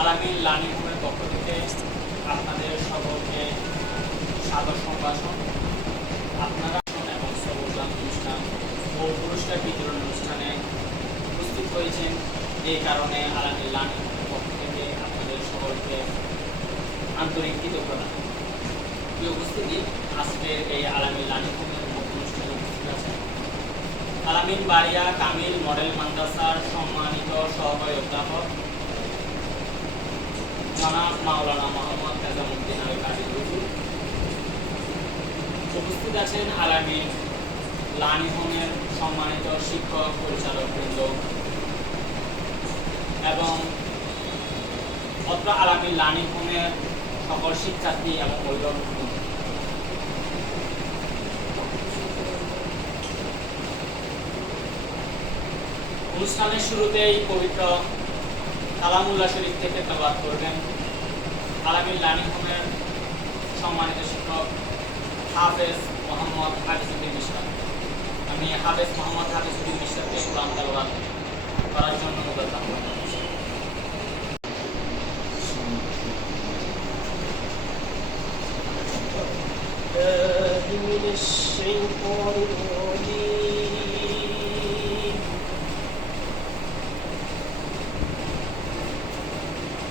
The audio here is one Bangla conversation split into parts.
আলামিন লার্নিং হোমের পক্ষ থেকে আপনাদের সকলকে সাদর সম্ভাষণ। আপনারা এবং সবুজান অনুষ্ঠান ও পুরস্কার বিতরণ অনুষ্ঠানে উপস্থিত হয়েছেন, এই কারণে আলামিন লার্নিং হোমের পক্ষ থেকে আপনাদের সকলকে আন্তরিক কৃতজ্ঞতা। প্রিয় উপস্থিতি, আজকের এই আলামিন লার্নিং হোমের অনুষ্ঠানে উপস্থিত আছেন আলামিন বাড়িয়া কামিল মডেল মাদ্রাসার সম্মানিত সহকারী অধ্যাপক জনাব মাওলানা মোহাম্মদ কাজামউদ্দিন আল কাদির হুজুর। উপস্থিত আছেন আলামিন লার্নিং হোমের সম্মানিত শিক্ষক পরিচালক বৃন্দ এবং অত্র আলামিন লার্নিং হোমের সকল শিক্ষার্থী এবং অভিভাবক। অনুষ্ঠানের শুরুতেই পবিত্র কালামুল্লাহ শরীফ থেকে তেলাওয়াত করবেন আলামিন লার্নিং হোমের সম্মানিত শিক্ষক হাফেজ মোহাম্মদ হাফিজউদ্দিন মিশকাত। আমি হাফেজ মোহাম্মদ হাফিজউদ্দিন মিশকাতকে কোরআন তেলাওয়াত করার জন্য অনুরোধ জানাচ্ছি। من الشيطان الرجيم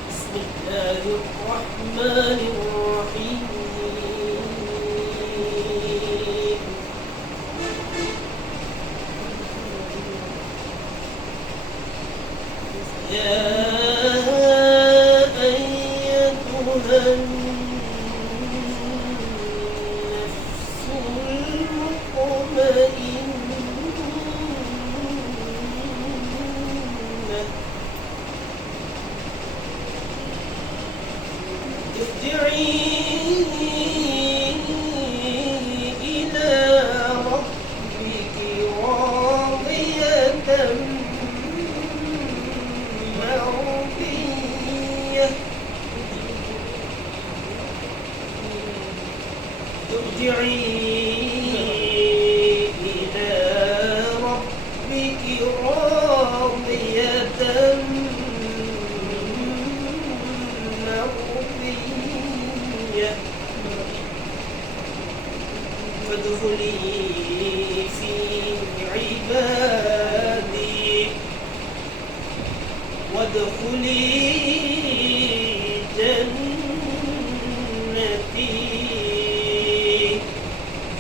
بسم الله الرحمن الرحيم يا أيتها ارجعي إلى ربك راضية مرضية ارجعي إلى ربك راضية فادخلي في عبادي وادخلي جنتي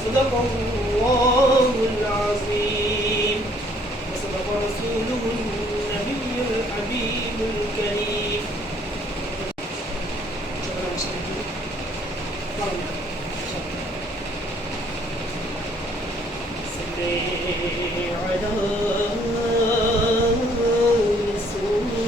صدق الله العظيم وصدق رسوله النبي الحبيب الكريم. على رسولنا صلي على محمد صلي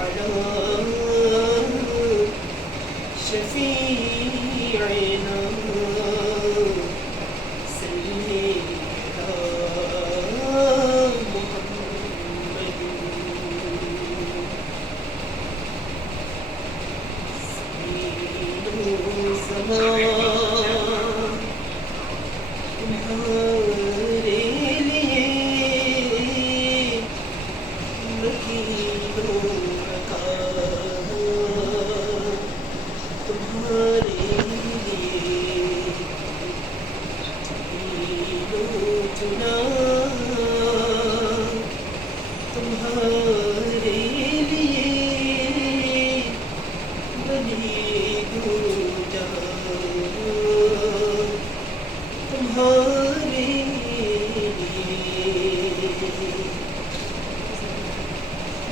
على شفيعنا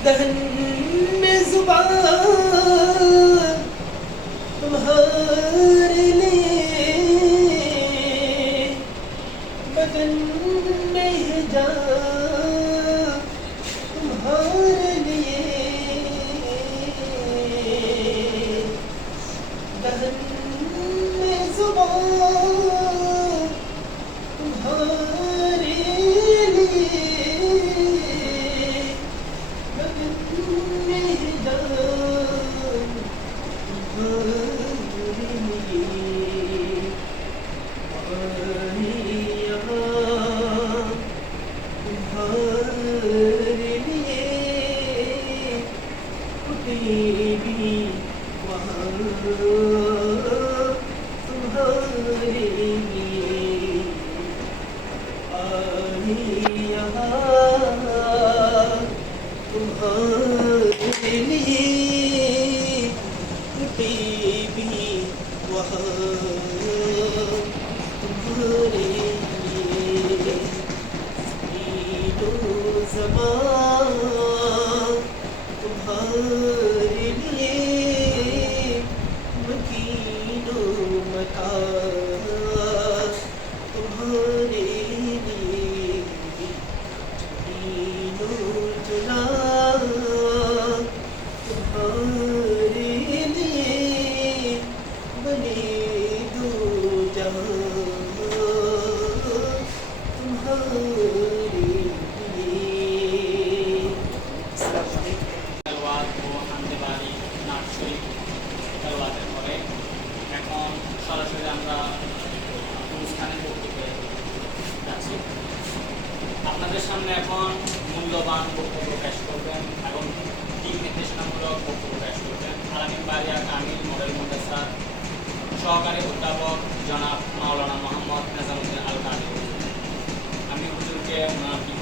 दहन में जुबान तुम्हारे लिए बदन में है जान तुम्हारे लिए दहन में जुबान तुम्हारे लिए बदन में है जान तुम्हारे लिए आई यहाँ तुम्हारे लिए टूटी भी वहाँ तुम्हारे लिए ज़बान तुम्हारे लिए मकीनो मकान तुम्हारे लिए जीनो जुला तुम्हारे लिए बने दो जहां तुम्हारे তেলাওয়াত ও হামদে বাড়ি নাচ শরীফ তেলাওয়াতের পরে এখন সরাসরি আমরা অনুষ্ঠানে বক্তব্যে যাচ্ছি। আপনাদের সামনে এখন মূল্যবান বক্তব্য পেশ করবেন এবং দিক নির্দেশনামূলক বক্তব্য পেশ করবেন আলামিন বারিয়া কামিল মডেল মাদ্রাসার সহকারী অধ্যাপক জনাব মাওলানা মোহাম্মদ নিজামুদ্দিন আল কারি। আমি হুজুরকে ওনার দিক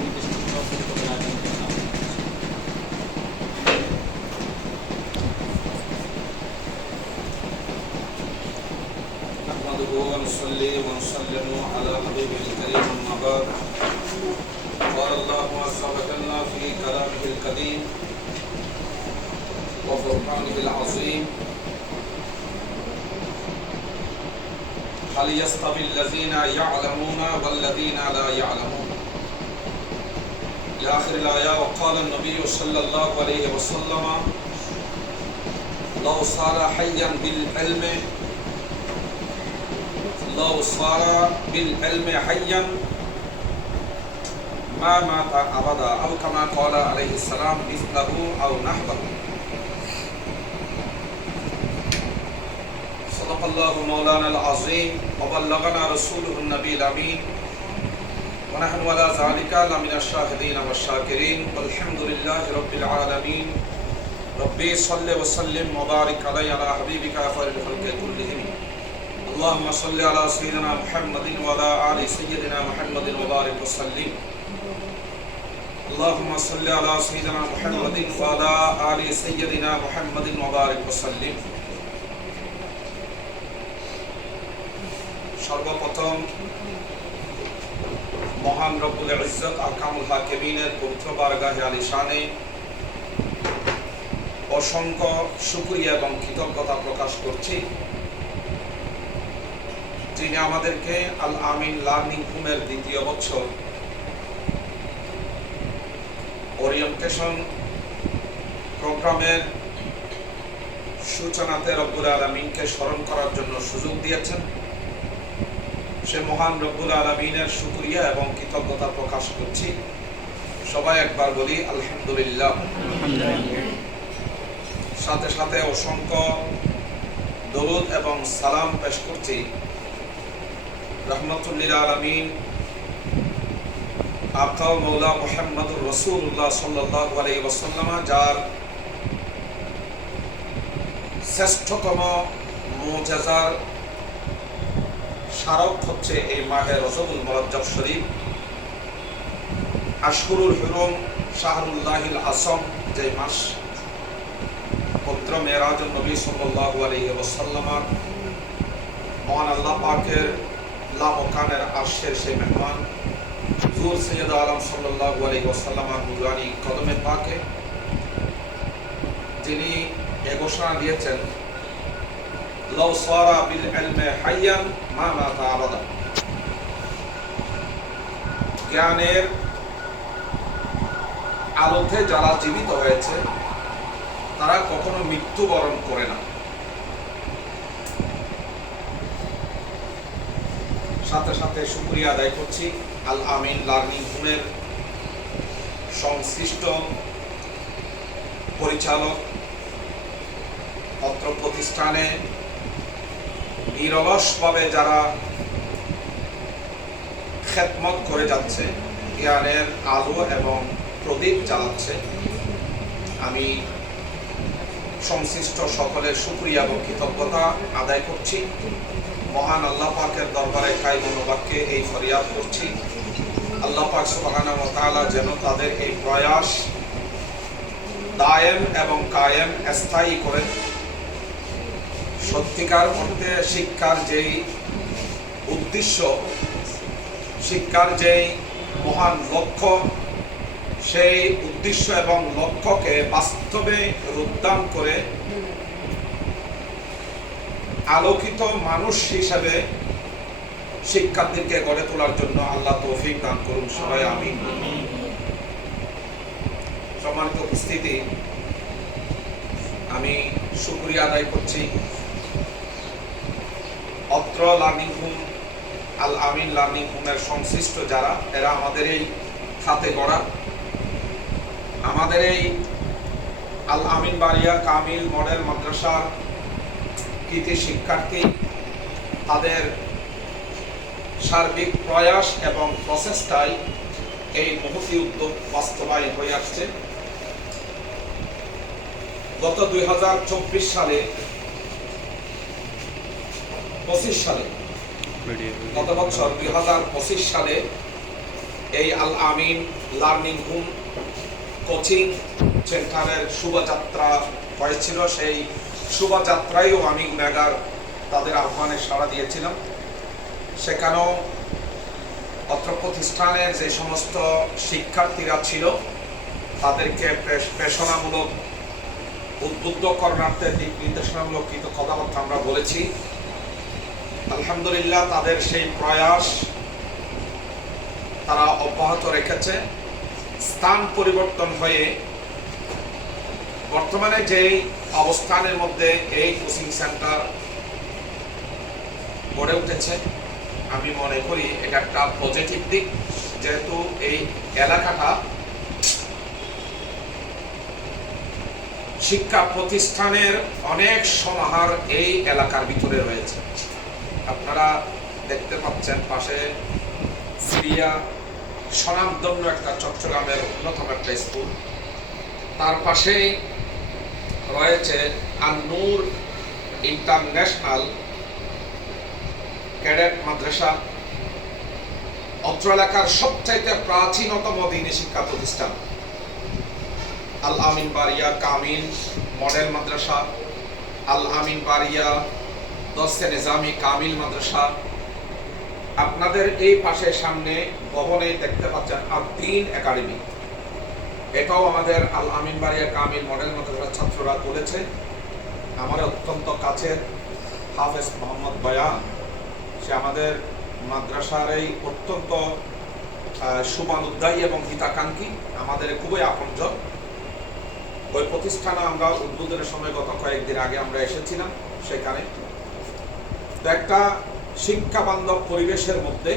নির্দেশনামূলক বক্তব্য রাখবেন। نحمده ونصلي ونسلم على حبيبه الكريم أما بعد قال الله عز وجل في كلامه القديم وفرقانه العظيم هل يستوي الذين يعلمون والذين لا يعلمون إلى آخر الآية. وقال النبي صلى الله عليه وسلم لو صار حيا بالعلم لو صار بالعلم حيا ما مات أبدا أو كما قال عليه السلام مثله أو نحوه. صدق الله مولانا العظيم وبلغنا رسوله النبي الأمين ونحن على ذلك لمن الشاهدين والشاكرين والحمد لله رب العالمين. ربي صل وسلم وبارك عليه على حبيبك خير الخلق كلهم. اللهم صل على سيدنا محمد وعلى آل سيدنا محمد وبارك وسلم. اللهم صل على سيدنا محمد وعلى آل سيدنا محمد وبارك وسلم. সর্বপ্রথম মহান রব্বুল ইজ্জত আহকামুল হাকিমিনের পবিত্র বারগাহে আলিশানে অসংখ্য শুকরিয়া এবং কৃতজ্ঞতা প্রকাশ করছি, যিনি আমাদেরকে আল আমিন লার্নিং হোমের দ্বিতীয় বছর ওরিয়েন্টেশন প্রোগ্রামের সূচনাতে রব্বুল আলামিনকে স্মরণ করার জন্য সুযোগ দিয়েছেন। সে মহান রব্বুল আলামিনের শুকরিয়া এবং কৃতজ্ঞতা প্রকাশ করছি। সবাই একবার বলি আলহামদুলিল্লাহ। সাথে সাথে অসংখ্য দরুদ এবং সালাম পেশ করছি রহমতুল্লিল আলামিন আকা মৌলা মুহাম্মদুর রাসূলুল্লাহ সাল্লাল্লাহু আলাইহি ওয়াসাল্লাম, যার শ্রেষ্ঠতম মুআজিজার স্মারক হচ্ছে এই মাহে রজবুল মুরাজ্জাব শরীফ, আশহুরুল হুরুম, শাহরুল্লাহিল আসম, যে মাস পবিত্র মেরাজুন নবী সাল্লাল্লাহু আলাইহি ওয়াসাল্লাম মহান আল্লাহ পাকের লামকানের আরশের সেই মেহমান হুজুর সৈয়দ আলম সাল্লাল্লাহু আলাইহি ওয়াসাল্লাম নুরানি কদমে পাকে, যিনি এ ঘোষণা দিয়েছেন লাউ সারা বিল ইলমি হাইয়ান মা মাতা আবাদা। জ্ঞানের আলোতে যারা জীবিত হয়েছে তারা কখনো মৃত্যুবরণ করে না। সাথে সাথে শুকরিয়া আদায় করছি আল আমিন লার্নিং হোমের সংশ্লিষ্ট পরিচালক, অত্র প্রতিষ্ঠানে নিরলসভাবে যারা খেদমত করে যাচ্ছে, জ্ঞানের আলো এবং প্রদীপ জ্বালাচ্ছে। আমি সংশ্লিষ্ট সকলের শুকরিয়া এবং কৃতজ্ঞতা আদায় করছি। মহান আল্লাহ পাকের দরবারে কায়মনোবাক্যে এই ফরিয়াদ করছি, আল্লাহ পাক সুবহানাহু ওয়া তাআলা যেন তাদের এই প্রয়াস দায়েম এবং কায়েম স্থায়ী করেন। সত্যিকার অর্থে শিক্ষার যেই উদ্দেশ্য, শিক্ষার যেই মহান লক্ষ্য, সেই উদ্দেশ্য এবং লক্ষ্যকে বাস্তবে রূপদান করে আলোকিত মানুষ হিসেবে শিক্ষার্থীকে গড়ে তোলার জন্য আল্লাহ তৌফিক দান করুন, সবাই আমিন। সম্মানিত উপস্থিতি, আমি শুকরিয়া আদায় করছি অত্র লার্নিং হোম, আল আমিন লার্নিং হোমের সংশ্লিষ্ট যারা, এরা আমাদের এই খাতে গড়া, আমাদের এই আল আমিন বারিয়া কামিল মডেল মাদ্রাসার কৃতি শিক্ষার্থী, তাদের সার্বিক প্রয়াস এবং প্রচেষ্টায় এই মহতি উদ্যোগ বাস্তবায়ন হয়ে আসছে। গত 2024 সালে, 25 সালে, গত বছর 2025 সালে এই আল আমিন লার্নিং হোম কোচিং সেন্টারের শুভযাত্রা হয়েছিল। সেই শুভযাত্রায়ও আমি গুণাগার তাদের আহ্বানে সাড়া দিয়েছিলাম। সেখানেও অত্র প্রতিষ্ঠানের যে সমস্ত শিক্ষার্থীরা ছিল তাদেরকে পেশনামূলক উদ্বুদ্ধ করণার্থে দিক নির্দেশনামূলক কিছু কথাবার্তা আমরা বলেছি। আলহামদুলিল্লাহ, তাদের সেই প্রয়াস তারা অব্যাহত রেখেছে। স্থান পরিবর্তন হয়ে বর্তমানে যেই অবস্থানের মধ্যে এই কোচিং সেন্টার গড়ে উঠেছে, আমি মনে করি এটা একটা পজিটিভ দিক, যেহেতু এই এলাকাটা শিক্ষা প্রতিষ্ঠানের অনেক সমাহার এই এলাকার ভিতরে রয়েছে। আপনারা দেখতে পাচ্ছেন পাশে সিরিয়া স্বনামধন্য একটা চট্টগ্রামের অন্যতম একটা স্কুল, তার পাশেই রয়েছে আন-নূর ইন্টারন্যাশনাল ক্যাডেট মাদ্রাসা, অত্র এলাকার সবচাইতে প্রাচীনতম দ্বীনি শিক্ষা প্রতিষ্ঠান আল আমিন বারিয়া কামিল মডেল মাদ্রাসা, আল আমিন বারিয়া দস্তে নিজামি কামিল মাদ্রাসা। আপনাদের এই পাশে সামনে ভবনে দেখতে পাচ্ছেন আদ-দ্বীন একাডেমি, এটাও আমাদের আল আমিন বারিয়া কামিল মডেল মাদ্রাসার ছাত্ররা করেছে। আমার অত্যন্ত কাছের হাফেজ মোহাম্মদ বয়ান, সে আমাদের মাদ্রাসার এই অত্যন্ত শুভানুদ্দায়ী এবং হিতাকাঙ্ক্ষী, আমাদের খুবই আপনজন। ওই প্রতিষ্ঠানে আমরা উদ্বোধনের সময় গত কয়েকদিন আগে আমরা এসেছিলাম। সেখানে তো একটা শিক্ষা বান্ধব পরিবেশের মধ্যে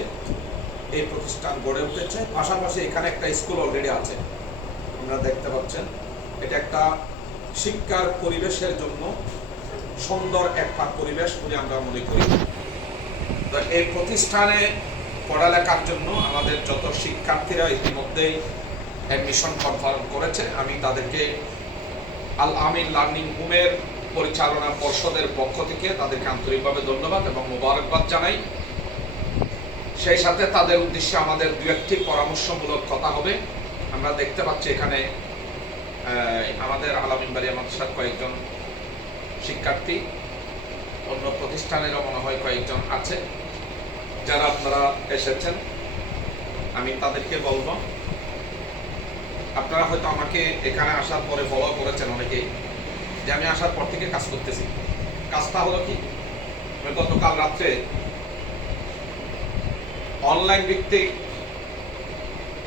এই প্রতিষ্ঠান গড়ে উঠেছে। পাশাপাশি এখানে একটা স্কুল অলরেডি আছে, আপনারা দেখতে পাচ্ছেন। এটা একটা শিক্ষার পরিবেশের জন্য সুন্দর একটা পরিবেশ বলে আমরা মনে করি। তো এই প্রতিষ্ঠানে পড়ালেখার জন্য আমাদের যত শিক্ষার্থীরা ইতিমধ্যেই অ্যাডমিশন কনফার্ম করেছে, আমি তাদেরকে আল আমিন লার্নিং হোমের পরিচালনা পর্ষদের পক্ষ থেকে তাদেরকে আন্তরিকভাবে ধন্যবাদ এবং মোবারকবাদ জানাই। সেই সাথে তাদের উদ্দেশ্যে আমাদের দু একটি পরামর্শমূলক কথা হবে। আমরা দেখতে পাচ্ছি এখানে আমাদের আল আমিন বারিয়া মাদ্রাসার কয়েকজন শিক্ষার্থী, অন্য প্রতিষ্ঠানেরও মনে হয় কয়েকজন আছে যারা আপনারা এসেছেন। আমি তাদেরকে বলবো, আপনারা হয়তো আমাকে এখানে আসার পরে ফলো করেছেন অনেকেই, যে আমি আসার পর থেকে কাজ করতেছি। কাজটা হলো কি, আমি গতকাল রাত্রে অনলাইন ভিত্তিক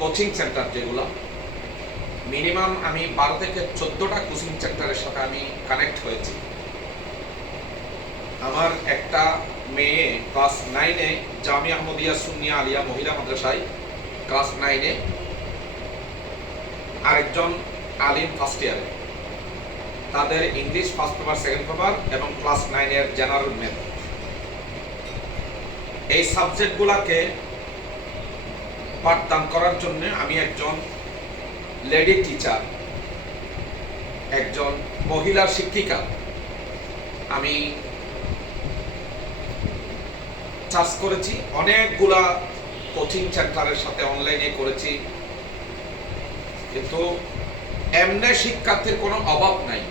কোচিং সেন্টার যেগুলো মিনিমাম আমি 12 থেকে 14টা কোচিং সেন্টারের সাথে আমি কানেক্ট হয়েছি। আমার একটা মেয়ে ক্লাস 9-এ জামিয়া আহমদিয়া সুন্নিয়া আলিয়া মহিলা মাদ্রাসায় ক্লাস 9-এ, আরেকজন আলিম ফার্স্ট ইয়ারে, তাদের English first paper second paper এবং ক্লাস 9-এর জেনারেল ম্যাথ, এই সাবজেক্টগুলোকে পাঠদান করার জন্য আমি একজন লেডি টিচার একজন মহিলা শিক্ষিকা। আমি চার্জ করেছি, অনেকগুলা কোচিং সেন্টারের সাথে অনলাইনে করেছি, কিন্তু এমনি শিক্ষার্থীর কোনো অভাব নাই।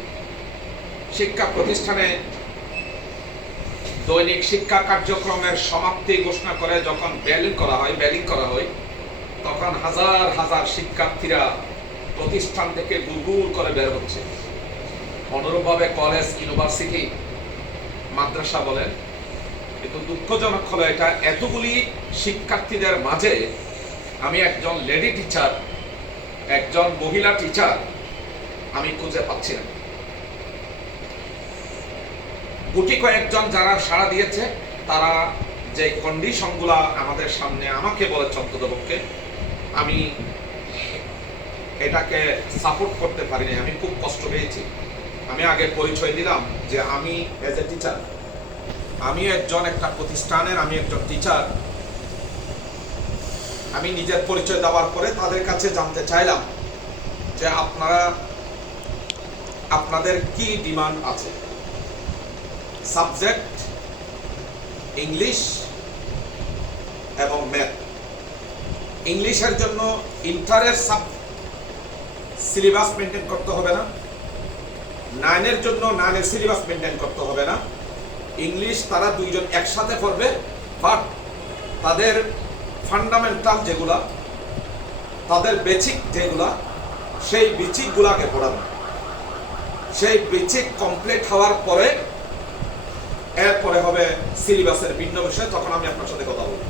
শিক্ষা প্রতিষ্ঠানে দৈনিক শিক্ষা কার্যক্রমের সমাপ্তি ঘোষণা করে যখন ব্যালিং করা হয় তখন হাজার হাজার শিক্ষার্থীরা প্রতিষ্ঠান থেকে গুড়গুড় করে বের হচ্ছে। অনুরূপভাবে কলেজ, ইউনিভার্সিটি, মাদ্রাসা বলেন। কিন্তু দুঃখজনক হলো এটা, এতগুলি শিক্ষার্থীদের মাঝে আমি একজন লেডি টিচার, একজন মহিলা টিচার আমি খুঁজে পাচ্ছি না। গুটি কয়েকজন যারা সাড়া দিয়েছে তারা যে কন্ডিশনগুলা আমাদের সামনে আমাকে বলেছে, অন্ততপক্ষে আমি এটাকে সাপোর্ট করতে পারিনি, আমি খুব কষ্ট পেয়েছি। আমি আগে পরিচয় দিলাম যে আমি এজ এ টিচার, আমি একটা প্রতিষ্ঠানের আমি একজন টিচার। আমি নিজের পরিচয় দেওয়ার পরে তাদের কাছে জানতে চাইলাম যে আপনাদের কি ডিমান্ড আছে। সাবজেক্ট ইংলিশ এবং ম্যাথ। ইংলিশের জন্য ইন্টারের সিলেবাস মেনটেন করতে হবে না, 9 এর জন্য 9 এর সিলেবাস মেনটেন করতে হবে না। ইংলিশ তারা দুইজন একসাথে পড়বে, বাট তাদের ফান্ডামেন্টাল যেগুলা, তাদের বেসিক যেগুলা, সেই বেসিকগুলাকে পড়াবে। সেই বেসিক কমপ্লিট হওয়ার পরে এরপরে হবে সিলেবাসের ভিন্ন বিষয়, তখন আমি আপনার সাথে কথা বলবো।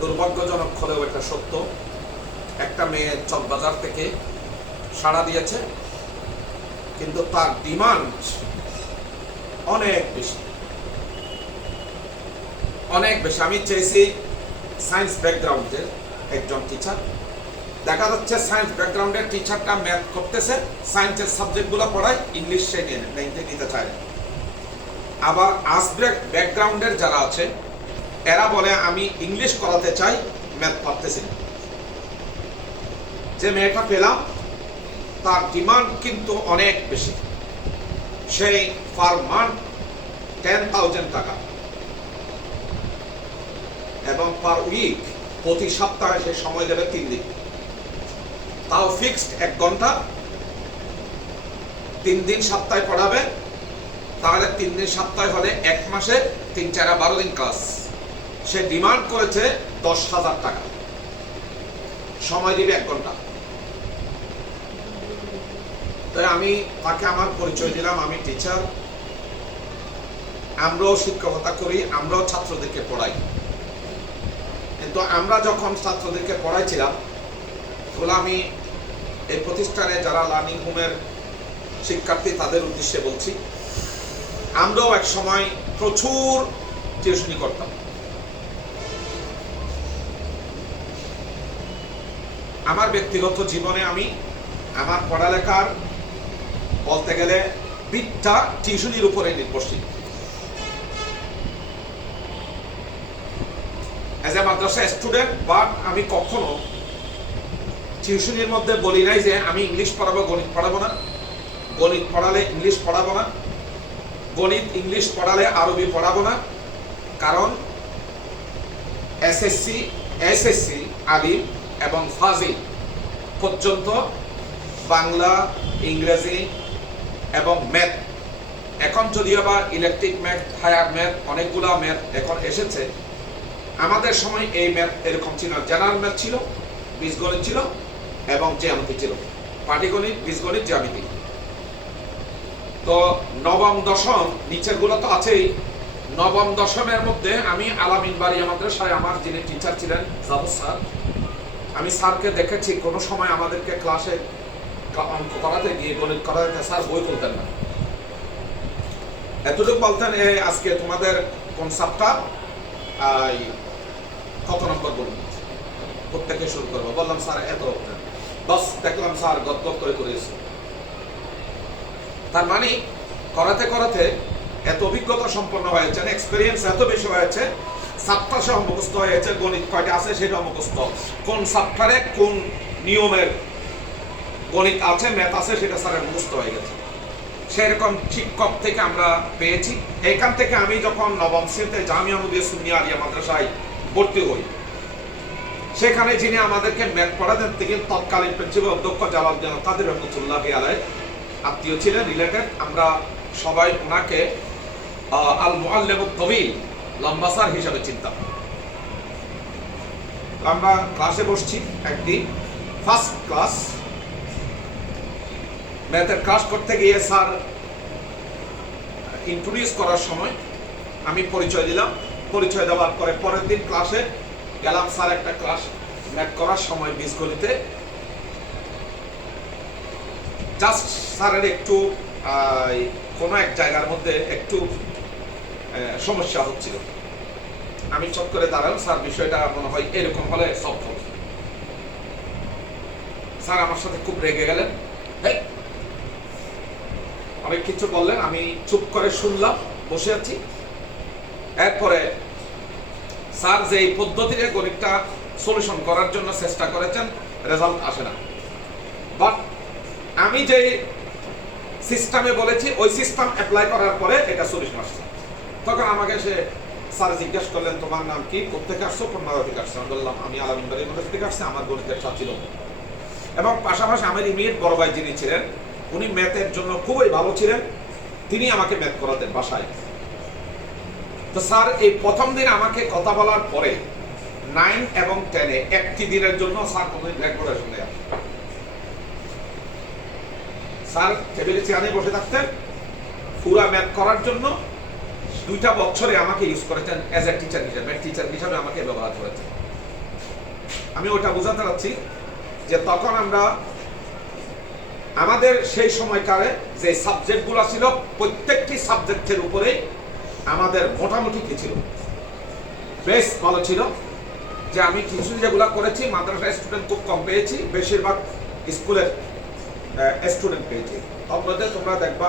দুর্ভাগ্যজনক হলেও এটা সত্য, একটা মেয়ে চকবাজার থেকে সাড়া দিয়েছে, কিন্তু তার ডিমান্ড অনেক বেশি, অনেক বেশি। আমি চেয়েছি সায়েন্স ব্যাকগ্রাউন্ডের একজন টিচার। দেখা যাচ্ছে সায়েন্স ব্যাকগ্রাউন্ডের টিচারটা ম্যাথ করতেছে, সায়েন্সের সাবজেক্টগুলো পড়ায়, ইংলিশ সে নিতে চায় না। আবার আর্টস ব্যাকগ্রাউন্ডের যারা আছে এরা বলে আমি ইংলিশ করাতে চাই, ম্যাথ পারতেছি না। যে মেয়েটা পেলাম তার ডিমান্ড কিন্তু অনেক বেশি। সেই পার মান্থ 10,000 টাকা এবং পার উইক, প্রতি সপ্তাহে সে সময় দেবে 3 দিন, তাও ফিক্সড 1 ঘন্টা। 3 দিন সপ্তাহে পড়াবে, তাহলে 3 দিন সপ্তাহে হলে 1 মাসে 3 4 12 দিন ক্লাস। সে ডিমান্ড করেছে 10,000 টাকা, সময় দিবে 1 ঘন্টা। তাই আমি তাকে আমার পরিচয় দিলাম, আমি টিচার, আমরাও শিক্ষকতা করি, আমরাও ছাত্রদেরকে পড়াই। কিন্তু আমরা যখন ছাত্রদেরকে পড়াইছিলাম, তাহলে আমি এই প্রতিষ্ঠানে যারা লার্নিং হোমের শিক্ষার্থী তাদের উদ্দেশ্যে বলছি, আমরাও এক সময় প্রচুর টিউশনি করতাম। আমার ব্যক্তিগত জীবনে আমি আমার পড়ালেখার বলতে গেলে বিদ্যা টিউশনির উপরে নির্ভরশীল। As a Madrasa student, but আমি কখনো টিউশনির মধ্যে বলি নাই যে আমি ইংলিশ পড়াবো, গণিত পড়াবো না, গণিত পড়ালে ইংলিশ পড়াবো না, গণিত ইংলিশ পড়ালে আরবি পড়াবো না। কারণ এসএসসি আলিম এবং ফাজিল পর্যন্ত বাংলা, ইংরেজি এবং ম্যাথ, এখন যদিও বা ইলেকট্রিক ম্যাথ, হায়ার ম্যাথ, অনেকগুলো ম্যাথ এখন এসেছে। আমাদের সময় এই ম্যাথ এরকম ছিল। জেনারেল ম্যাথ ছিল, বীজগণিত ছিল এবং জ্যামিতি ছিল, পাটিগণিত, বীজগণিত, জ্যামিতি। তো নবম দশম নিচের গুলো তো আছেই। নবম দশমের মধ্যে আমি আলামিন বাড়িয়া মাদ্রাসায় আমার যিনি টিচার ছিলেন জাভেদ স্যার, আমি স্যারকে দেখেছি কোনো সময় আমাদেরকে ক্লাসে অঙ্ক করাতে গিয়ে, গণিত করাতে স্যার বই খুলতেন না, এতটুকু বলতেন আজকে তোমাদের কনসেপ্টটা কত নম্বর বলুন, প্রত্যেকে শুরু করবো। বললাম স্যার এত, বাস দেখলাম স্যার গদ্য করে করেছে। তার মানে করাতে করাতে এত অভিজ্ঞতা সম্পন্ন হয়েছে, এক্সপেরিয়েন্স এত বেশি হয়েছে, সাপ্তাহ সহ মুখস্থ হয়েছে, গণিত কয়টা আছে সেটা মুখস্থ, কোন সাপ্তাহে কোন নিয়মের গণিত আছে, ম্যাথ আছে সেটা স্যারের মুখস্থ হয়ে গেছে। সেরকম শিক্ষক থেকে আমরা পেয়েছি। এখান থেকে আমি যখন নবম শ্রেণীতে জামিয়া মুদিয়া সুন্নিয়া আলিয়া মাদ্রাসায় ভর্তি হই, সেখানে যিনি আমাদেরকে ম্যাথ পড়াতেন তিনি তৎকালীন প্রিন্সিপাল অধ্যক্ষ জালালউদ্দিন কাদের রহমতুল্লাহি আলাইহি আত্মীয় ছিলেন, রিলেটেড। আমরা সবাই ওনাকে আল মুআল্লিমুত তাবিল, লম্বা স্যার হিসাবে চিনতাম। আমরা ক্লাসে বসছি একদিন, ফার্স্ট ক্লাস, ম্যাথের ক্লাস করতে গিয়ে স্যার ইন্ট্রোডিউস করার সময় আমি পরিচয় দিলাম। পরিচয় দেওয়ার পরে পরের দিন ক্লাসে গেলাম, স্যার একটা ক্লাস ম্যাথ করার সময় বীজগণিতে জাস্ট স্যারের একটু কোনো এক জায়গার মধ্যে একটু সমস্যা হচ্ছিল। আমি চট করে দাঁড়ালাম, স্যার বিষয়টা মনে হয় এরকম হলে সলভ হবে। স্যার আমার সাথে খুব রেগে গেলেন, অনেক কিছু বললেন, আমি চুপ করে শুনলাম, বসে আছি। এরপরে স্যার যে এই পদ্ধতিতে গণিতটা সলিউশন করার জন্য চেষ্টা করেছেন, রেজাল্ট আসে না। বাট আমি যে সিস্টেমে বলেছি ওই সিস্টেম অ্যাপ্লাই করার পরে এটা সলিউশন আসছে। তখন আমাকে সে স্যার জিজ্ঞেস করলেন, তোমার নাম কি, কোথেকে আসছো, কোন নগর থেকে আসছো? আমি বললাম আমি আলমবাড়ি নগর থেকে আসছি, আমার গণিতের ছাত্র ছিল। এবং পাশাপাশি আমার ইমিডিয়েট বড় ভাই যিনি ছিলেন, উনি ম্যাথের জন্য খুবই ভালো ছিলেন, তিনি আমাকে ম্যাথ করাতেন বাসায়। তো স্যার এই প্রথম দিন আমাকে কথা বলার পরে 9 এবং 10-এ একটি দিনের জন্য স্যার কোনোদিন ব্ল্যাকবোর্ডের সঙ্গে আসেন। স্যার টেবিলে চেয়ারে বসে থাকতেন, পুরা ম্যাথ করার জন্য 2টা বছরে আমাকে ইউজ করেছেন অ্যাজ এ টিচার হিসেবে, ম্যাথ টিচার হিসেবে আমাকে ব্যবহার করেছেন। আমি ওটা বোঝাতে চাচ্ছি যে তখন আমরা আমাদের সেই সময়কারে যে সাবজেক্টগুলো ছিল, প্রত্যেকটি সাবজেক্টের উপরে আমাদের মোটামুটি কি ছিল, বেশ ভালো ছিল। যে আমি কিছু যেগুলো করেছি মাদ্রাসার স্টুডেন্ট খুব কম পেয়েছি, বেশিরভাগ স্কুলের স্টুডেন্ট পেয়েছি। তার মধ্যে তোমরা দেখবা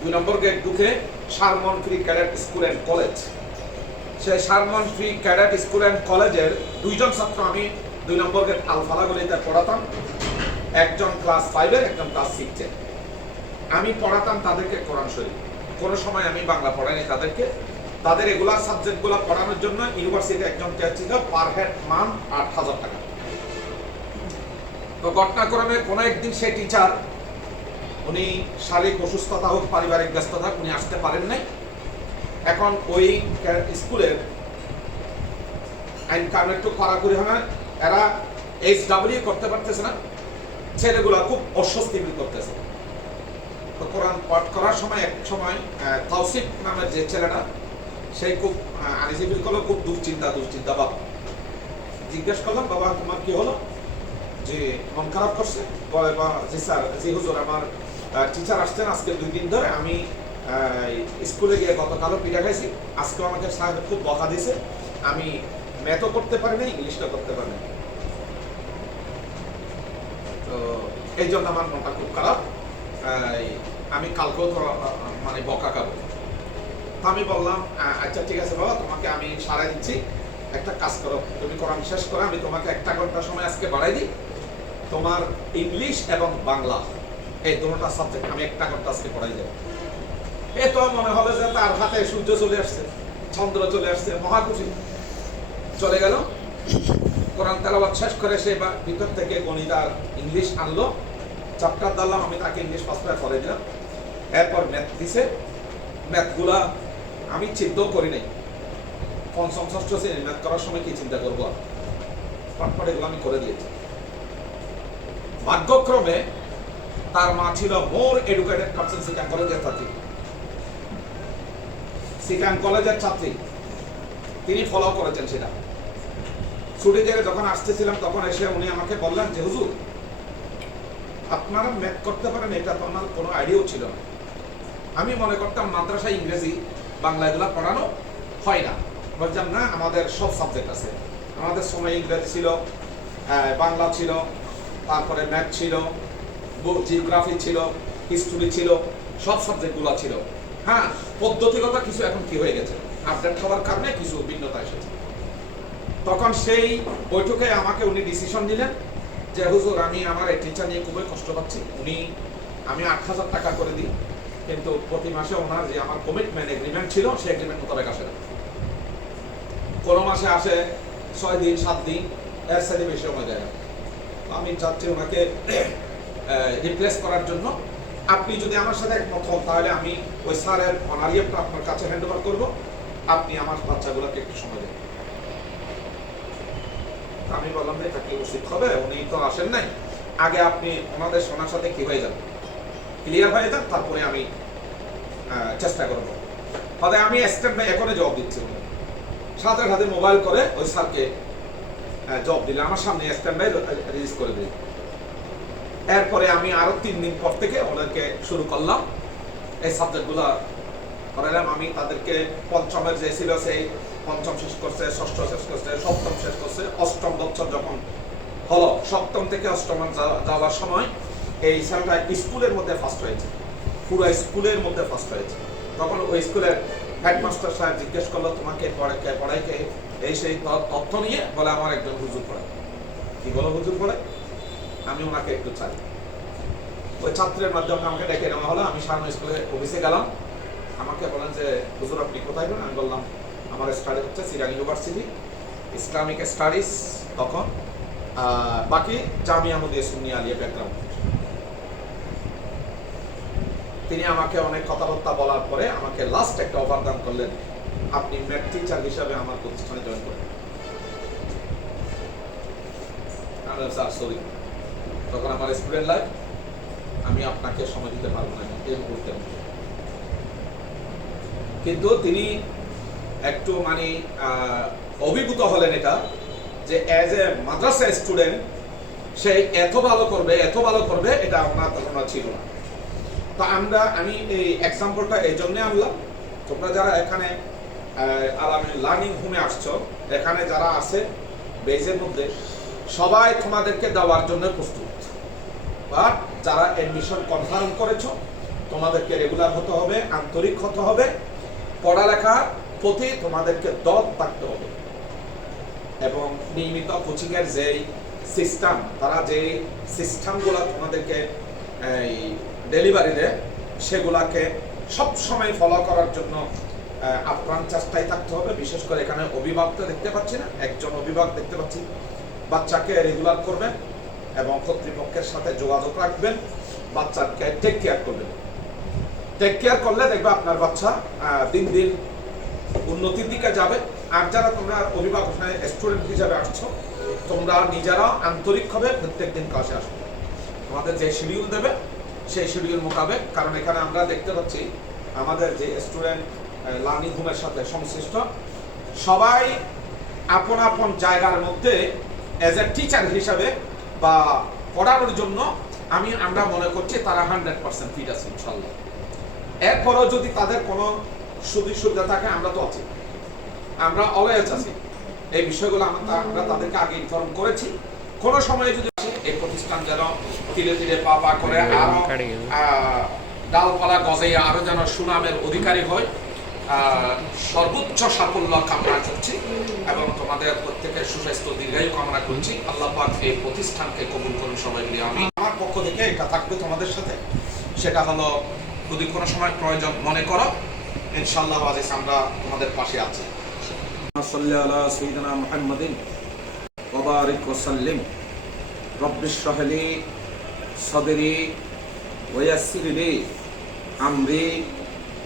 2 নম্বর গেট ঢুকে শারমন free cadet school and college, সেই শারমন ফ্রি ক্যাডেট স্কুল অ্যান্ড কলেজের 2জন ছাত্র আমি 2 নম্বর গেট আলফালাগলিতে পড়াতাম। একজন ক্লাস 5-এর, একজন ক্লাস 6-এর। আমি পড়াতাম তাদেরকে কোরআন শরীফ। কোনো সময় আমি বাংলা পড়াইনি তাদেরকে। তাদের রেগুলার সাবজেক্টগুলো পড়ানোর জন্য ইউনিভার্সিটি একজন টিচার ছিল, পার হেড মান্থ 8,000 টাকা। তো ঘটনাক্রমে কোনো একদিন সেই টিচার, উনি শারীরিক অসুস্থতা হোক, পারিবারিক ব্যস্ততা, উনি আসতে পারেন নাই। এখন ওই স্কুলের আইন কানুন একটু কড়াকড়ি হয় না, এরা HW করতে পারতেছে না, ছেলেগুলো খুব অস্বস্তি ফিল করতেছে। তো কোরআন পাঠ করার সময় এক সময় তাওসিফ নামের যে ছেলেটা, সেই খুব আনিজি ফিল করলো, খুব দুশ্চিন্তা ভাব। জিজ্ঞেস করলাম, বাবা তোমার কি হলো, যে মন খারাপ করছে? বলে, বা জি স্যার, জি হুজুর, আমার টিচার আসছেন আজকে 2 দিন ধরে, আমি স্কুলে গিয়ে গতকালও পিঠা খাইছি, আজকেও আমাকে সাহেব খুব বকা দিয়েছে, আমি ম্যাথও করতে পারি না, ইংলিশটা করতে পারি না। তো এই জন্য আমার মনটা খুব খারাপ, আমি কালকেও তো মানে বকা খাবো। তো আমি বললাম, আচ্ছা ঠিক আছে বাবা, তোমাকে আমি সারাই দিচ্ছি, একটা কাজ করো, তুমি কোরআন শেষ করো, আমি তোমাকে 1 ঘন্টা সময় আজকে বাড়াই দিই, তোমার ইংলিশ এবং বাংলা এই দুটোটা সাবজেক্ট আমি 1 ঘন্টা আজকে পড়াই যাবো। এ তো মনে হলো যে তার হাতে সূর্য চলে আসছে, চন্দ্র চলে আসছে, মহাখুশি। চলে গেল, কোরআন তেলাওয়াত শেষ করে সে ভিতর থেকে গণিত আর ইংলিশ আনলো, চ্যাপ্টার দিলাম, আমি তাকে ইংলিশ 5 পারা করে দিলাম। এরপর ম্যাথ দিছে, ম্যাথগুলা আমি চিন্তাও করি নাই। 5ম 6ষ্ঠ শ্রেণী ম্যাথ করার সময় কি চিন্তা করবো, আর পাটপাট এগুলো আমি করে দিয়েছি। ভাগ্যক্রমে তার মা ছিল মোর এডুকেটেড পারসন, সিটাং কলেজের ছাত্রী, সিটাং কলেজের ছাত্রী, তিনি ফলো করেছেন সেটা। ছুটি থেকে যখন আসতেছিলাম তখন এসে উনি আমাকে বললেন যে হুজুর, আপনারা ম্যাথ করতে পারেন, এটা তো আমার কোনো আইডিয়াও ছিল না। আমি মনে করতাম মাদ্রাসায় ইংরেজি বাংলা এগুলো পড়ানো হয় না। বললাম না, আমাদের সব সাবজেক্ট আছে। আমাদের সময় ইংরেজি ছিল, বাংলা ছিল, তারপরে ম্যাথ ছিল, জিওগ্রাফি ছিল, হিস্ট্রি ছিল, সব সাবজেক্টগুলো ছিল। হ্যাঁ, পদ্ধতিগত কিছু এখন কি হয়ে গেছে, আপডেট হওয়ার কারণে কিছু ভিন্নতা এসেছে। তখন সেই বৈঠকে আমাকে উনি ডিসিশন দিলেন যে হুজুর আমি আমার এই টিচার নিয়ে খুবই কষ্ট পাচ্ছি। আমি 8,000 টাকা করে দিই, কিন্তু প্রতি মাসে ওনার যে আমার কমিটমেন্ট এগ্রিমেন্ট ছিল সেই এগ্রিমেন্ট মোতাবেক আসে না। কোনো মাসে আসে 6 দিন 7 দিন, এর সাথে বেশি সময় দেয় না। আমি চাচ্ছি ওনাকে রিপ্লেস করার জন্য। আপনি যদি আমার সাথে একমত হন তাহলে আমি ওই স্যারের অনারিয়ামটা আপনার কাছে হ্যান্ড ওভার করবো, আপনি আমার বাচ্চাগুলোকে একটু সময় দেন। আমি বললাম যে এটা কি উচিত হবে? উনি তো আসেন নাই, আগে আপনি ওনার সাথে কি হয়ে যাবেন, ক্লিয়ার হয়ে যান, তারপরে আমি চেষ্টা করবো। তাহলে আমি স্ট্যান্ড বাই এখনই জবাব দিচ্ছি। সাথে সাথে মোবাইল করে ওই স্যারকে জব দিলে আমার সামনে স্ট্যান্ড বাই রিলিজ করে দিই। এরপরে আমি আরো 3 দিন পর থেকে ওদেরকে শুরু করলাম এই সাবজেক্টগুলো করালাম। আমি তাদেরকে পঞ্চমের যে ছিল সেই পঞ্চম শেষ করছে, ষষ্ঠ শেষ করছে, সপ্তম শেষ করছে। অষ্টম বছর যখন হলো, সপ্তম থেকে অষ্টম যাওয়ার সময় এই ছেলেটা স্কুলের মধ্যে ফার্স্ট হয়েছে, পুরো স্কুলের মধ্যে ফার্স্ট হয়েছে। তখন ওই স্কুলের হেডমাস্টার সাহেব জিজ্ঞেস করলো তোমাকে পড়াই কে? এই সেই তথ্য নিয়ে বলে আমার একজন হুজুর পড়ায়। কি বলো হুজুর পড়ায়? আমি ওনাকে একটু চাই। ওই ছাত্রের মাধ্যমে আমাকে ডেকে নেওয়া হলো। আমি সামনে স্কুলে অফিসে গেলাম। আমাকে বলেন যে হুজুর আপনি কোথায় গেলেন? আমি বললাম আমার স্টাডি হচ্ছে সিরাং ইউনিভার্সিটি, ইসলামিক স্টাডিজ, তখন বাকি জামিয়া মুদিয়া সুন্নিয়া আলিয়া ব্যাকগ্রাউন্ড। তিনি আমাকে অনেক কথাবার্তা বলার পরে আমাকে লাস্ট একটা অফার দান করলেন, আপনি ম্যাথ টিচার হিসাবে আমার প্রতিষ্ঠানে জয়েন করেন। আমি স্যার সরি, তখন আমার স্টুডেন্ট লাইফ, আমি আপনাকে সময় দিতে পারবো না, এই করতে। কিন্তু তিনি একটু মানে অভিভূত হলেন এটা যে অ্যাজ এ মাদ্রাসা স্টুডেন্ট সে এত ভালো করবে এটা ওনার ধারণা ছিল না। তো আমি এই এক্সাম্পলটা এই জন্য আনলাম, তোমরা যারা এখানে আলামিন লার্নিং হোমে আসছো, এখানে যারা আছে বেজের মধ্যে, সবাই তোমাদেরকে দেওয়ার জন্য প্রস্তুত। বাট যারা অ্যাডমিশন কনফার্ম করেছো, তোমাদেরকে রেগুলার হতে হবে, আন্তরিক হতে হবে, পড়ালেখার প্রতি তোমাদেরকে দরদ থাকতে হবে, এবং নিয়মিত কোচিং এর যে সিস্টেম, তারা যে সিস্টেমগুলো তোমাদেরকে ডেলিভারি দেয়, সেগুলাকে সব সময় ফলো করার জন্য আপ্রাণ চেষ্টায় থাকতে হবে। বিশেষ করে এখানে অভিভাবককে দেখতে পাচ্ছি না, একজন অভিভাবক দেখতে পাচ্ছি। বাচ্চাকে রেগুলার করবেন এবং কর্তৃপক্ষের সাথে যোগাযোগ রাখবেন, বাচ্চাকে টেক কেয়ার করবেন। টেক কেয়ার করলে দেখবে আপনার বাচ্চা দিন দিন উন্নতির দিকে যাবে। আর যারা তোমরা অভিভাবক স্টুডেন্ট হিসাবে আসছো, তোমরা নিজেরা আন্তরিক হবে, প্রত্যেক দিন ক্লাসে আসবে। তোমাদের যে শিডিউল দেবে সেই শিডিউল মোতাবেক, কারণ এখানে আমরা দেখতে পাচ্ছি আমাদের যে স্টুডেন্ট লার্নিং হোমের সাথে সংশ্লিষ্ট সবাই আপন আপন জায়গার মধ্যে এজ এ টিচার হিসাবে বা পড়ানোর জন্য আমরা মনে করছি তারা 100% ফিট আছে ইনশাআল্লাহ। এরপরও যদি তাদের কোনো সুবিধা থাকে, আমরা তো আছি, আমরা অলওয়েজ আছি। এই বিষয়গুলো আমরা তাদেরকে আগে ইনফর্ম করেছি। কোনো সময়ে যদি এই প্রতিষ্ঠান যেন ধীরে ধীরে পা করে আরো ডালপালা গজে আরো যেন সুনামের অধিকারী হয়, সর্বোচ্চ সাফল্য কামনা করছি এবং তোমাদের প্রত্যেকের সুস্বাস্থ্য দীর্ঘায়ু কামনা করছি। আল্লাহ পাক এই প্রতিষ্ঠানকে কবুল করুন সবাই মিলে। আমি আমার পক্ষ থেকে এটা থাকবে তোমাদের সাথে, সেটা হলো যদি কোনো সময় প্রয়োজন মনে করো, ইনশাআল্লাহ আজিজ আমরা তোমাদের পাশে আছি। সাল্লি আলা সাইয়্যিদিনা মুহাম্মাদিন ওয়া বারিক ওয়া সাল্লিম। রব্বি ইশরাহ লি সাদরি ওয়া ইয়াসসির লি আমরি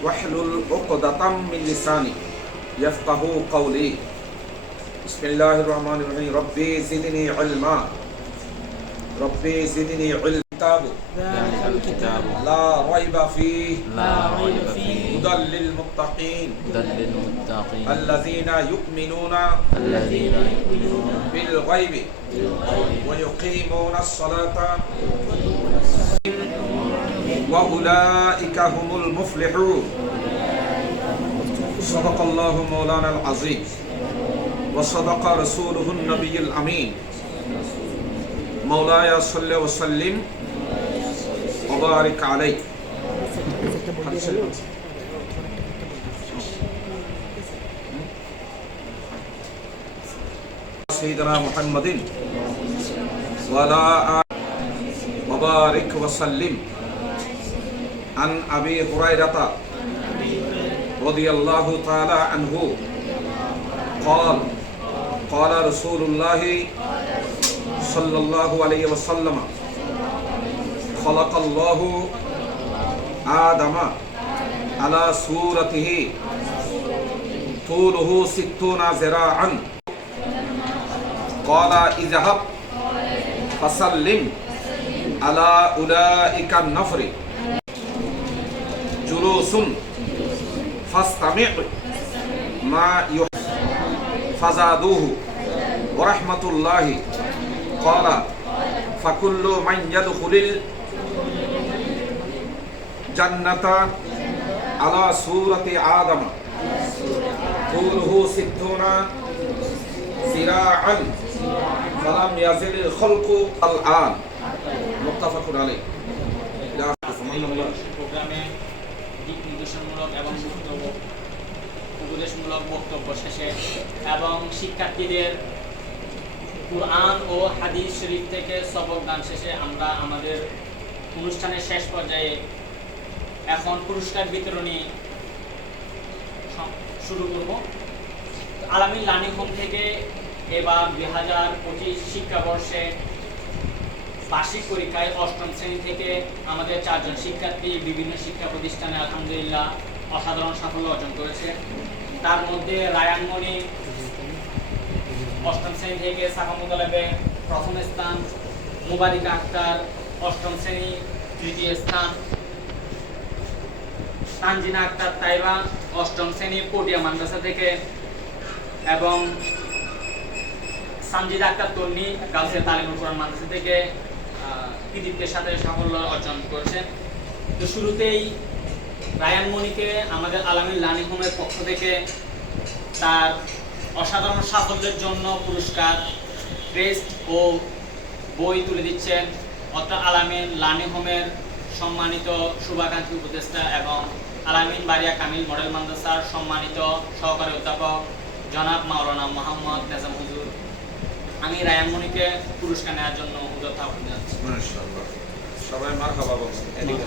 ওয়াহলুল উকদাতাম মিন লিসানি ইয়াফকাহু কওলি। বিসমিল্লাহির রহমানির রহিম। রব্বি জিদনি ইলমা, রব্বি জিদনি ইলমা। ذلك الكتاب لا ريب فيه لا ريب فيه هدى للمتقين هدى للمتقين الذين يؤمنون الذين يؤمنون بالغيب بالغيب ويقيمون الصلاة وأولئك هم المفلحون. صدق الله مولانا العظيم وصدق رسوله النبي الأمين. مولاي صل وسلم وبارك عليه. سيدنا محمد وعلى آله وبارك وسلم عن أبي هريرة رضي الله تعالى عنه قال قال رسول الله صلى الله عليه وسلم خلق الله آدم على صورته طوله 60 ذراعا قال اذهب فسلم على أولئك النفر جلوس فاستمع ما فزادوه ورحمة الله قال فكل من يدخل الجنة على صورة آدم طوله 60 ذراعا فلم يزل الخلق الآن متفق عليه প্রোগ্রামে দিক নির্দেশনমূলক এবং উপদেশমূলক বক্তব্য শেষে এবং শিক্ষার্থীদের কুরআন ও হাদিস শরীফ থেকে সবক দান শেষে আমরা আমাদের অনুষ্ঠানের শেষ পর্যায়ে এখন পুরস্কার বিতরণী শুরু করব। আলামিন লার্নিং হোম থেকে এবার 2025 শিক্ষাবর্ষে বার্ষিক পরীক্ষায় 8ম শ্রেণী থেকে আমাদের 4 জন শিক্ষার্থী বিভিন্ন শিক্ষা প্রতিষ্ঠানে আলহামদুলিল্লাহ অসাধারণ সাফল্য অর্জন করেছে। তার মধ্যে রায়ানমণি 8ম শ্রেণী থেকে সাফামুদালাবে প্রথম স্থান, মুবারিকা আক্তার 8ম শ্রেণী তৃতীয় স্থান, তানজিনা আক্তার তাইবা 8ম শ্রেণী পটিয়া মাদ্রাসা থেকে এবং সামজিদা আক্তার তন্নি গার্লসের তালিমুল কোরআন মাদ্রাসা থেকে কৃতিত্বের সাথে সাফল্য অর্জন করেছেন। তো শুরুতেই রায়ানমণিকে আমাদের আলামিন লার্নিং হোমের পক্ষ থেকে তার অসাধারণ সাফল্যের জন্য পুরস্কার, ক্রেস্ট ও বই তুলে দিচ্ছেন অত্র আলামিন লার্নিং হোমের সম্মানিত শুভাকাঙ্ক্ষী উপদেষ্টা এবং আলামিন বাড়িয়া কামিল মডেল মাদ্রাসার সম্মানিত সহকারী অধ্যাপক জনাব মাওলানা মোহাম্মদ নেজাম হুজুর। আমি রায়ানমণিকে পুরস্কার নেওয়ার জন্য উদ্যত আহ্বান জানাচ্ছি। মাশাআল্লাহ, সবাই মারহাবা বলুন। এদিকে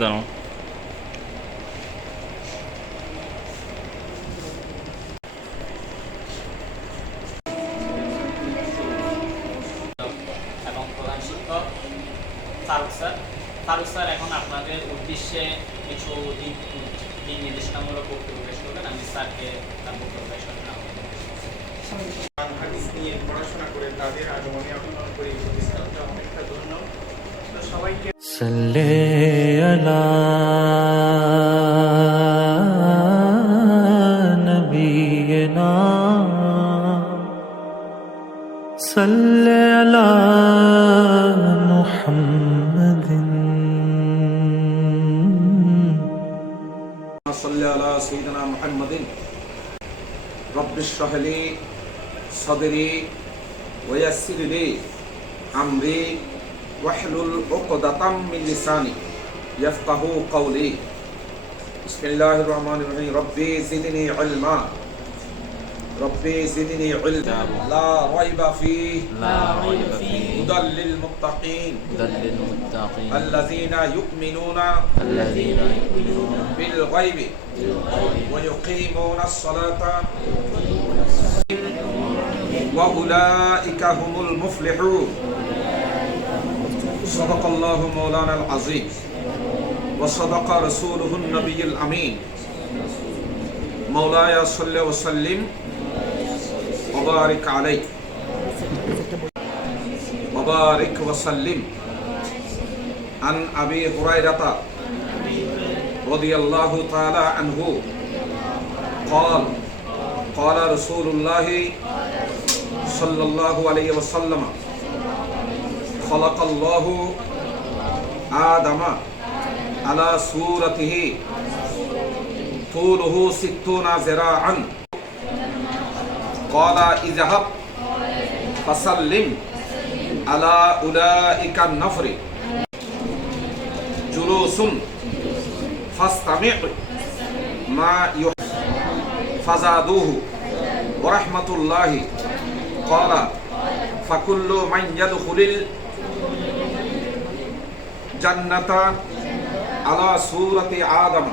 দাঁড়াও। এবং প্রধান শিক্ষক ফারুক স্যার এখন আপনাদের উদ্দেশ্যে কিছু দিক নির্দেশনামূলক বক্তব্য পেশ করবেন। আমি স্যারকে তার বক্তব্য পেশ করতে হাদিস নিয়ে পড়াশোনা করে তাদের আগমনে অভিনন্দন করি। প্রতিষ্ঠানটা অনেকটা ধন্য। তো সবাইকে সাল্লি আলা নবিয়িনা সাল্লি আলা মুহাম্মাদিন صلى على سيدنا محمد رب اشرح لي صدري ويسر لي امري واحلل عقدة من لساني يفقهوا قولي بسم الله الرحمن الرحيم ربي زدني علما ربي زدني علما لا ريب فيه لا ريب فيه هدى للمتقين هدى للمتقين الذين يؤمنون الذين يؤمنون بالغيب ويقيمون الصلاة وأولئك هم المفلحون صدق الله مولانا العظيم وصدق رسوله النبي الأمين مولاي صل وسلم وبارك عليه وبارك وسلم عن أبي هريرة رضي الله تعالى عنه قال قال رسول الله صلى الله عليه وسلم خلق الله آدم على صورته طوله 60 ذراعا قال اذهب فسلم على أولئك النفر جلوس فاستمع ما فزادوه ورحمة الله قال فكل من يدخل الجنة على سورة آدم